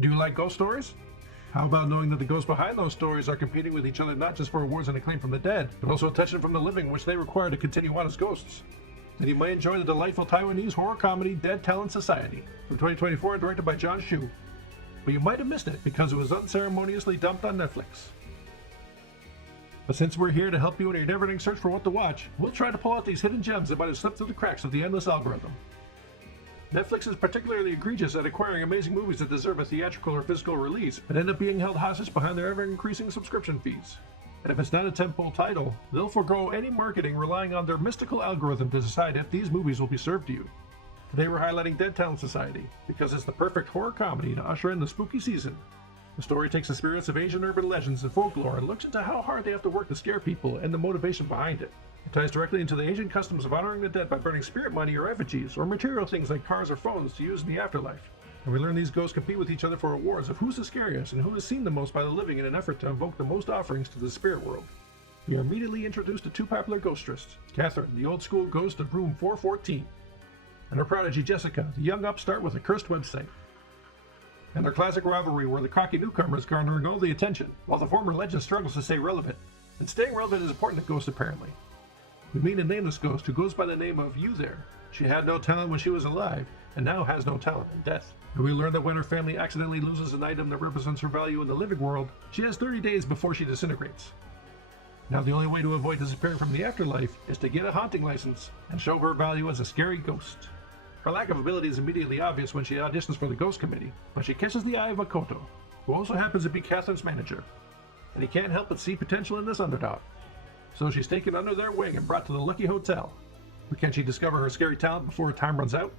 Do you like ghost stories? How about knowing that the ghosts behind those stories are competing with each other not just for awards and acclaim from the dead, but also attention from the living, which they require to continue on as ghosts? Then you might enjoy the delightful Taiwanese horror comedy Dead Talent Society from 2024, directed by John Shu. But you might have missed it because it was unceremoniously dumped on Netflix. But since we're here to help you in your never-ending search for what to watch, we'll try to pull out these hidden gems that might have slipped through the cracks of the endless algorithm. Netflix is particularly egregious at acquiring amazing movies that deserve a theatrical or physical release, but end up being held hostage behind their ever-increasing subscription fees. And if it's not a tentpole title, they'll forego any marketing, relying on their mystical algorithm to decide if these movies will be served to you. Today we're highlighting Dead Talent Society, because it's the perfect horror comedy to usher in the spooky season. The story takes the spirits of Asian urban legends and folklore and looks into how hard they have to work to scare people and the motivation behind it. It ties directly into the Asian customs of honoring the dead by burning spirit money or effigies, or material things like cars or phones to use in the afterlife. And we learn these ghosts compete with each other for awards of who's the scariest and who is seen the most by the living in an effort to invoke the most offerings to the spirit world. We are immediately introduced to two popular ghostrists, Catherine, the old school ghost of room 414, and her prodigy Jessica, the young upstart with a cursed website. And their classic rivalry where the cocky newcomer is garnering all the attention, while the former legend struggles to stay relevant. And staying relevant is important to ghosts apparently. We meet a nameless ghost who goes by the name of You There. She had no talent when she was alive, and now has no talent in death. And we learn that when her family accidentally loses an item that represents her value in the living world, she has 30 days before she disintegrates. Now the only way to avoid disappearing from the afterlife is to get a haunting license and show her value as a scary ghost. Her lack of ability is immediately obvious when she auditions for the Ghost Committee, but she catches the eye of Makoto, who also happens to be Catherine's manager, and he can't help but see potential in this underdog. So she's taken under their wing and brought to the Lucky Hotel. But can she discover her scary talent before her time runs out?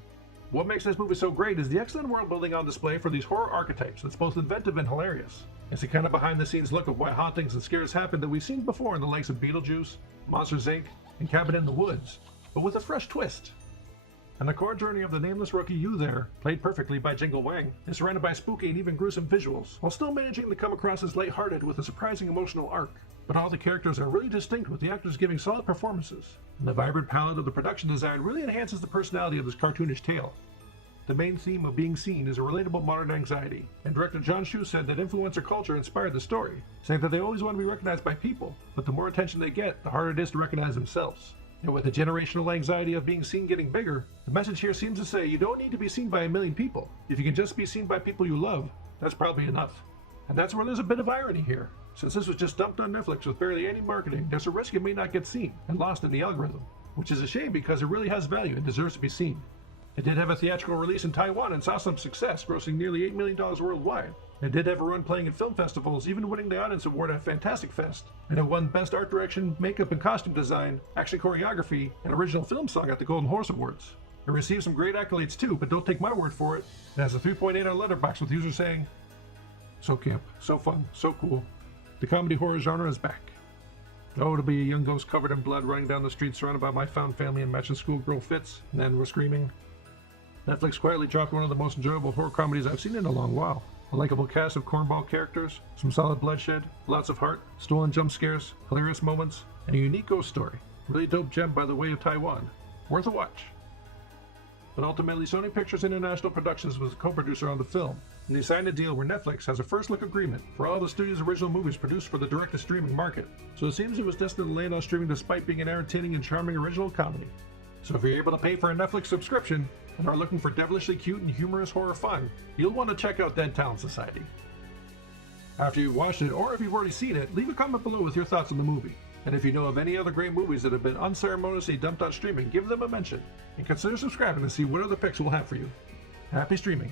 What makes this movie so great is the excellent world building on display for these horror archetypes that's both inventive and hilarious. It's a kind of behind the scenes look of why hauntings and scares happen that we've seen before in the likes of Beetlejuice, Monsters Inc., and Cabin in the Woods, but with a fresh twist. And the core journey of the nameless rookie You There, played perfectly by Jingle Wang, is surrounded by spooky and even gruesome visuals, while still managing to come across as lighthearted with a surprising emotional arc. But all the characters are really distinct, with the actors giving solid performances, and the vibrant palette of the production design really enhances the personality of this cartoonish tale. The main theme of being seen is a relatable modern anxiety, and director John Shu said that influencer culture inspired the story, saying that they always want to be recognized by people, but the more attention they get, the harder it is to recognize themselves. And with the generational anxiety of being seen getting bigger, the message here seems to say you don't need to be seen by a million people. If you can just be seen by people you love, that's probably enough. And that's where there's a bit of irony here. Since this was just dumped on Netflix with barely any marketing, there's a risk it may not get seen and lost in the algorithm, which is a shame because it really has value and deserves to be seen. It did have a theatrical release in Taiwan and saw some success, grossing nearly $8 million worldwide. It did have a run playing in film festivals, even winning the Audience Award at Fantastic Fest, and it won Best Art Direction, Makeup and Costume Design, Action Choreography, and Original Film Song at the Golden Horse Awards. It received some great accolades too, but don't take my word for it. It has a 3.8 on Letterboxd with users saying, "So camp, so fun, so cool. The comedy horror genre is back." Oh, to be a young ghost covered in blood running down the street surrounded by my found family and matching schoolgirl fits, and then we're screaming. Netflix quietly dropped one of the most enjoyable horror comedies I've seen in a long while. A likable cast of cornball characters, some solid bloodshed, lots of heart, stolen jump scares, hilarious moments, and a unique ghost story. Really dope gem by the way of Taiwan. Worth a watch. But ultimately, Sony Pictures International Productions was a co-producer on the film, and they signed a deal where Netflix has a first-look agreement for all the studio's original movies produced for the direct-to-streaming market. So it seems it was destined to land on streaming despite being an entertaining and charming original comedy. So if you're able to pay for a Netflix subscription and are looking for devilishly cute and humorous horror fun, you'll want to check out Dead Talent Society. After you've watched it, or if you've already seen it, leave a comment below with your thoughts on the movie. And if you know of any other great movies that have been unceremoniously dumped on streaming, give them a mention, and consider subscribing to see what other picks we'll have for you. Happy streaming!